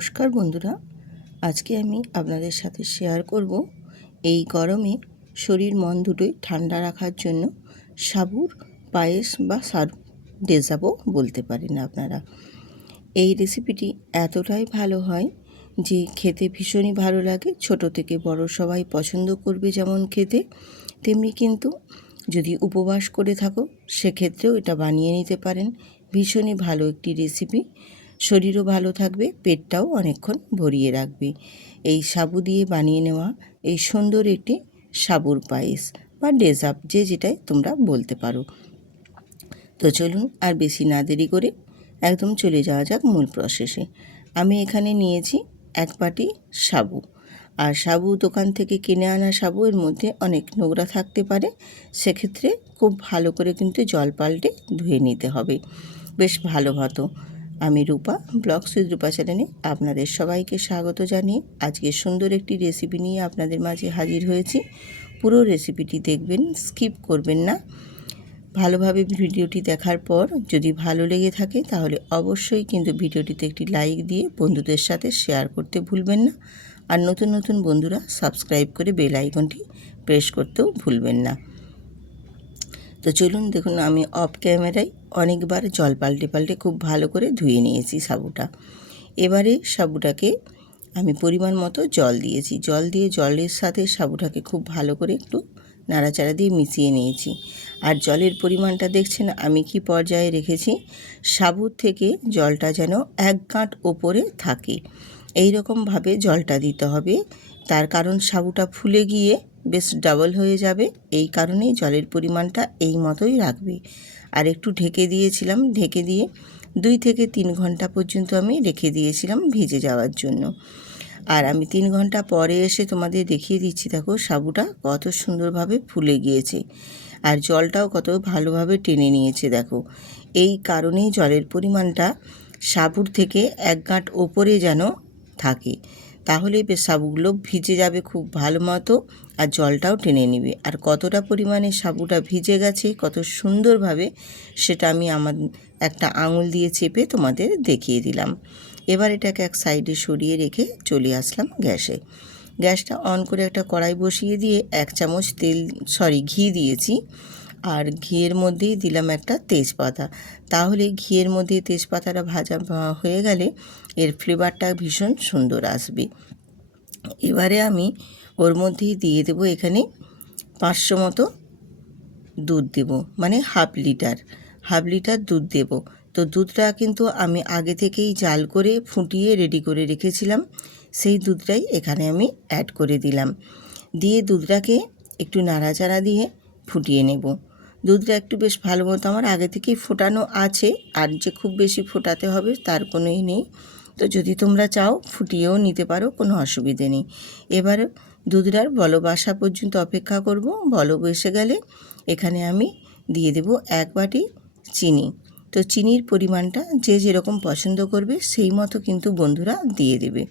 নমস্কার বন্ধুরা, আজকে আমি আপনাদের সাথে শেয়ার করব এই গরমে শরীর মন দুটোই ঠান্ডা রাখার জন্য সাবুর পায়েস বা সাবু ডেজার্টও বলতে পারেন আপনারা। এই রেসিপিটি এতটাই ভালো হয় যে খেতে ভীষণই ভালো লাগে। ছোট থেকে বড় সবাই পছন্দ করবে যেমন খেতে, তেমনি কিন্তু যদি উপবাস করে থাকো সেক্ষেত্রেও এটা বানিয়ে নিতে পারেন। ভীষণই ভালো একটি রেসিপি, শরীরও ভালো থাকবে, পেটটাও অনেকক্ষণ ভরিয়ে রাখবে। এই সাবু দিয়ে বানিয়ে নেওয়া এই সুন্দর একটি সাবুর পায়েস বা ডেজার্ট, যে যেটাই তোমরা বলতে পারো। তো চলুন আর বেশি না দেরি করে একদম চলে যাওয়া যাক মূল প্রসেসে। আমি এখানে নিয়েছি 1 বাটি সাবু। আর সাবু দোকান থেকে কিনে আনা সাবু, এর মধ্যে অনেক নোংরা থাকতে পারে, সেক্ষেত্রে খুব ভালো করে কিন্তু জল পাল্টে ধুয়ে নিতে হবে বেশ ভালো মতো। আমি রূপা, ব্লগস উইথ রূপা চ্যানেলে আপনাদের সবাইকে স্বাগত জানিয়ে আজকে সুন্দর একটি রেসিপি নিয়ে আপনাদের মাঝে হাজির হয়েছি। পুরো রেসিপিটি দেখবেন, স্কিপ করবেন না। ভালোভাবে ভিডিওটি দেখার পর যদি ভালো লেগে থাকে তাহলে অবশ্যই কিন্তু ভিডিওটিতে একটি লাইক দিয়ে বন্ধুদের সাথে শেয়ার করতে ভুলবেন না। আর নতুন নতুন বন্ধুরা সাবস্ক্রাইব করে বেল আইকনটি প্রেস করতেও ভুলবেন না। তো চলুন দেখুন, আমি অফ ক্যামেরায় অনেকবার জল পাল্টে খুব ভালো করে ধুয়ে নিয়েছি সাবুটা। এবারে সাবুটাকে আমি পরিমাণ মতো জল দিয়েছি। জল দিয়ে জলের সাথে সাবুটাকে খুব ভালো করে একটু নাড়াচাড়া দিয়ে মিশিয়ে নিয়েছি। আর জলের পরিমাণটা দেখছেন আমি কি পর্যায়ে রেখেছি। সাবুর থেকে জলটা যেন 1 গাঁট ওপরে থাকে, এই রকমভাবে জলটা দিতে হবে। তার কারণ সাবুটা ফুলে গিয়ে বেশ ডাবল হয়ে যাবে, এই কারণেই জলের পরিমাণটা এই মতোই রাখবে। আর একটু ঢেকে দিয়েছিলাম, ঢেকে দিয়ে 2 থেকে 3 ঘন্টা পর্যন্ত আমি রেখে দিয়েছিলাম ভিজে যাওয়ার জন্য। আর আমি 3 ঘন্টা পরে এসে তোমাদের দেখিয়ে দিচ্ছি, দেখো সাবুটা কত সুন্দরভাবে ফুলে গিয়েছে আর জলটাও কত ভালোভাবে টেনে নিয়েছে। দেখো, এই কারণেই জলের পরিমাণটা সাবুর থেকে 1 গাঁট ওপরে যেন থাকে, তাহলে বেশ সাবুগুলো ভিজে যাবে খুব ভালো মতো আর জলটাও টেনে নেবে। আর কতটা পরিমাণে সাবুটা ভিজে গেছে কত সুন্দরভাবে, সেটা আমি আমার একটা আঙুল দিয়ে চেপে তোমাদের দেখিয়ে দিলাম। এবার এটাকে এক সাইডে সরিয়ে রেখে চলে আসলাম গ্যাসে। গ্যাসটা অন করে একটা কড়াই বসিয়ে দিয়ে 1 চামচ ঘি দিয়েছি। আর ঘিয়ের মধ্যেই দিলাম একটা তেজপাতা। তাহলে ঘিয়ের মধ্যে তেজপাতাটা ভাজা হয়ে গেলে এর ফ্লেভারটা ভীষণ সুন্দর আসবে। এবারে আমি ওর মধ্যেই দিয়ে দেবো এখানে 500 মতো দুধ দেব, মানে হাফ লিটার দুধ দেব। তো দুধটা কিন্তু আমি আগে থেকেই জাল করে ফুটিয়ে রেডি করে রেখেছিলাম, সেই দুধটাই এখানে আমি অ্যাড করে দিলাম। দিয়ে দুধটাকে একটু নাড়াচাড়া দিয়ে ফুটিয়ে নেব। দুধটা একটু বেশ ভালো মতো আমার আগে থেকেই ফোটানো আছে, আর যে খুব বেশি ফোটাতে হবে তার কোনোই নেই। তো যদি তোমরা চাও ফুটিয়েও নিতে পারো, কোনো অসুবিধে নেই। এবার দুধটার বলক আসা পর্যন্ত অপেক্ষা করব। বলক এসে গেলে এখানে আমি দিয়ে দেব 1 বাটি চিনি। তো চিনির পরিমাণটা যে যেরকম পছন্দ করবে সেই মতো কিন্তু বন্ধুরা দিয়ে দেবে।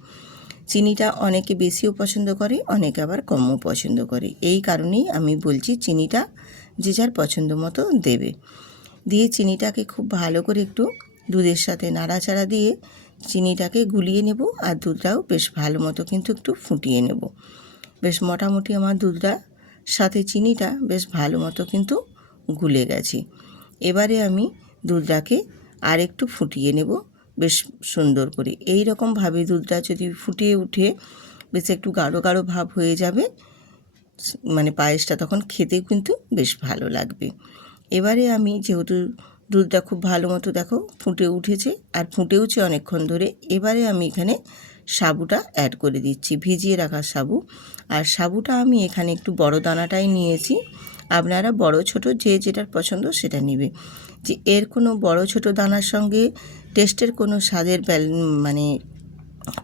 চিনিটা অনেকে বেশিও পছন্দ করে, অনেকে আবার কমও পছন্দ করে, এই কারণেই আমি বলছি চিনিটা যে যার পছন্দ মতো দেবে। দিয়ে চিনিটাকে খুব ভালো করে একটু দুধের সাথে নাড়াচাড়া দিয়ে চিনিটাকে গুলিয়ে নেব। আর দুধটাও বেশ ভালো মতো কিন্তু একটু ফুটিয়ে নেব। বেশ মোটামুটি আমার দুধটা সাথে চিনিটা বেশ ভালো মতো কিন্তু গুলে গেছে। এবারে আমি দুধটাকে আর একটু ফুটিয়ে নেব বেশ সুন্দর করে। এই রকমভাবে দুধটা যদি ফুটিয়ে উঠে বেশ একটু গাঢ় গাঢ় ভাব হয়ে যাবে, মানে পায়েসটা তখন খেতেও কিন্তু বেশ ভালো লাগবে। এবারে আমি যেহেতু দুধটা খুব ভালো মতো দেখো ফুটে উঠেছে আর ফুটেওছে অনেকক্ষণ ধরে, এবারে আমি এখানে সাবুটা অ্যাড করে দিচ্ছি, ভিজিয়ে রাখা সাবু। আর সাবুটা আমি এখানে একটু বড় দানাটাই নিয়েছি, আপনারা বড় ছোট যে যেটার পছন্দ সেটা নেবে। যে এর কোনো বড় ছোট দানার সঙ্গে টেস্টের কোনো স্বাদের মানে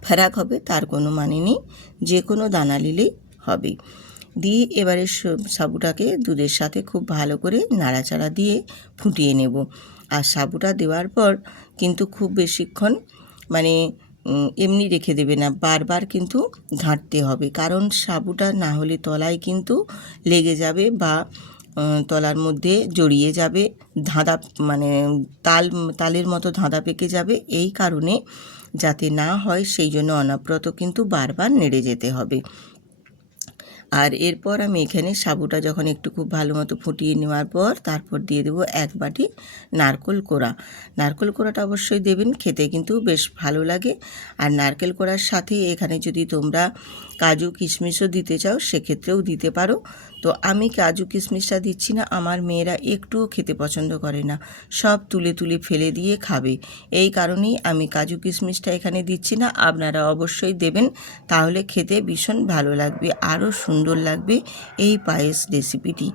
ফারাক হবে তার কোনো মানে নেই, যে কোনো দানা নিলেই হবে। দিয়ে এবারে সাবুটাকে দুধের সাথে খুব ভালো করে নাড়াচাড়া দিয়ে ফুটিয়ে নেব। আর সাবুটা দেওয়ার পর কিন্তু খুব বেশিক্ষণ মানে এমনি রেখে দেবে না, বারবার কিন্তু ঘাঁটতে হবে, কারণ সাবুটা না হলে তলায় কিন্তু লেগে যাবে বা তলার মধ্যে জড়িয়ে যাবে, ধাঁধা মানে তালের মতো ধাঁধা পেকে যাবে। এই কারণে যাতে না হয় সেই জন্য অনবরত কিন্তু বারবার নেড়ে যেতে হবে। আর এরপর আমি এখানে সাবুটা যখন একটু খুব ভালো মতো ফুটিয়ে নেওয়ার পর তারপর দিয়ে দেবো 1 বাটি নারকেল কোড়া। নারকেল কোড়াটা অবশ্যই দেবেন, খেতে কিন্তু বেশ ভালো লাগে। আর নারকেল কোড়ার সাথে এখানে যদি তোমরা কাজু কিশমিশও দিতে চাও সেক্ষেত্রেও দিতে পারো। তো আমি কাজু কিশমিশটা দিচ্ছি না, আমার মেয়েরা একটুও খেতে পছন্দ করে না, সব তুলে তুলে ফেলে দিয়ে খাবে। এই কারণেই আমি কাজু কিশমিশটা এখানে দিচ্ছি না। আপনারা অবশ্যই দেবেন, তাহলে খেতে ভীষণ ভালো লাগবে, আরও সুন্দর লাগবে এই পায়েস রেসিপিটি।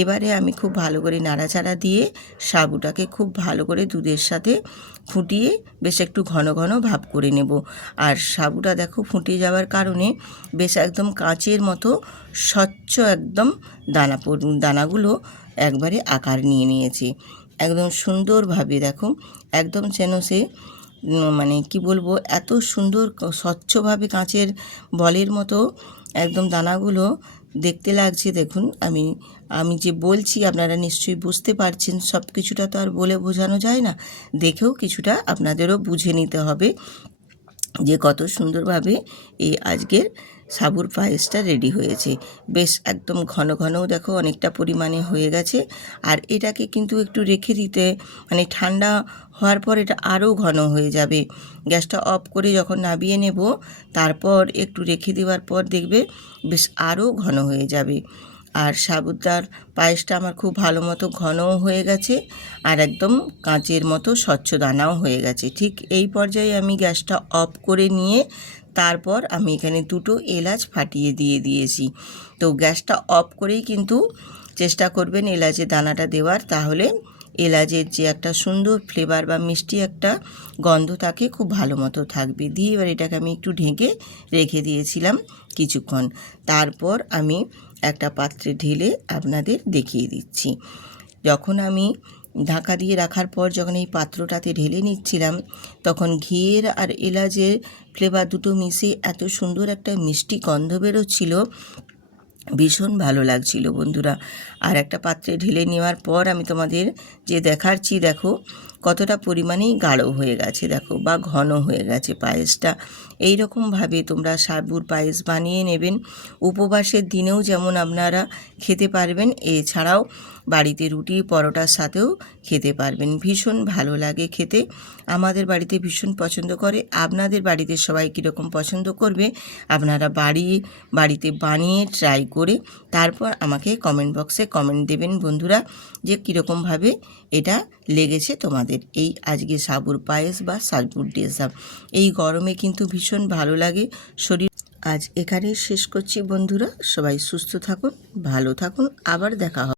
এবারে আমি খুব ভালো করে নাড়াচাড়া দিয়ে সাবুটাকে খুব ভালো করে দুধের সাথে ফুটিয়ে বেশ একটু ঘন ঘন ভাব করে নেব। আর সাবুটা দেখো ফুটে যাওয়ার কারণে বেশ একদম কাঁচের মতো স্বচ্ছ একদম দানাগুলো একবারে আকার নিয়ে নিয়েছে একদম সুন্দরভাবে। দেখো একদম যেন সে মানে কি বলবো, এত সুন্দর স্বচ্ছভাবে কাঁচের বলের মতো একদম দানাগুলো দেখতে লাগছে। দেখুন আমি যে বলছি আপনারা নিশ্চয়ই বুঝতে পারছেন। সব কিছুটা তো আর বলে বোঝানো যায় না, দেখেও কিছুটা আপনাদেরও বুঝে নিতে হবে যে কত সুন্দরভাবে এই আজকের সাবুর পায়েসটা রেডি হয়েছে। বেশ একদম ঘন ঘনও দেখো অনেকটা পরিমাণে হয়ে গেছে। আর এটাকে কিন্তু একটু রেখে দিতে, মানে ঠান্ডা হওয়ার পর এটা আরও ঘন হয়ে যাবে। গ্যাসটা অফ করে যখন নামিয়ে নেব তারপর একটু রেখে দেওয়ার পর দেখবে বেশ আরও ঘন হয়ে যাবে। আর সাবুদার পায়েসটা আমার খুব ভালো মতো ঘনও হয়ে গেছে আর একদম কাঁচের মতো স্বচ্ছ দানাও হয়ে গেছে। ঠিক এই পর্যায়ে আমি গ্যাসটা অফ করে নিয়ে তারপর আমি এখানে 2টো এলাচ ফাটিয়ে দিয়ে দিয়েছি। তো গ্যাসটা অফ করেই কিন্তু চেষ্টা করবেন এলাচের দানাটা দেওয়ার, তাহলে এলাচের যে একটা সুন্দর ফ্লেভার বা মিষ্টি একটা গন্ধ থাকে খুব ভালো মতো থাকবে। দিয়ে এবার এটাকে আমি একটু ঢেকে রেখে দিয়েছিলাম কিছুক্ষণ। তারপর আমি একটা পাত্রে ঢেলে আপনাদের দেখিয়ে দিচ্ছি। যখন আমি ঢাকা দিয়ে রাখার পর যখন এই পাত্রটাতে ঢেলে নিচ্ছিলাম তখন ঘিয়ের আর এলাচের ফ্লেভার দুটো মিশে এত সুন্দর একটা মিষ্টি গন্ধ বেরোচ্ছিল, ভীষণ ভালো লাগছিল বন্ধুরা। আর একটা পাত্রে ঢেলে নেওয়ার পর আমি তোমাদের যে দেখাচ্ছি, দেখো কতটা পরিমাণেই গাঢ় হয়ে গেছে, দেখো বা ঘন হয়ে গেছে পায়েসটা। এই রকমভাবে তোমরা সাবুর পায়েস বানিয়ে নেবেন। উপবাসের দিনেও যেমন আপনারা খেতে পারবেন, এছাড়াও বাড়িতে রুটি পরোটার সাথেও খেতে পারবেন। ভীষণ ভালো লাগে খেতে, আমাদের বাড়িতে ভীষণ পছন্দ করে। আপনাদের বাড়িতে সবাই কীরকম পছন্দ করবে আপনারা বাড়িতে বানিয়ে ট্রাই করে তারপর আমাকে কমেন্ট বক্সে কমেন্ট দেবেন বন্ধুরা, যে কীরকমভাবে এটা লেগেছে তোমাদের এই আজকে সাবুর পায়েস বা সাবুর ডেজার্ট। এই গরমে কিন্তু ভীষণ ভালো লাগে শরীর। আজ এখানেই শেষ করছি বন্ধুরা, সবাই সুস্থ থাকুন, ভালো থাকুন, আবার দেখা হবে।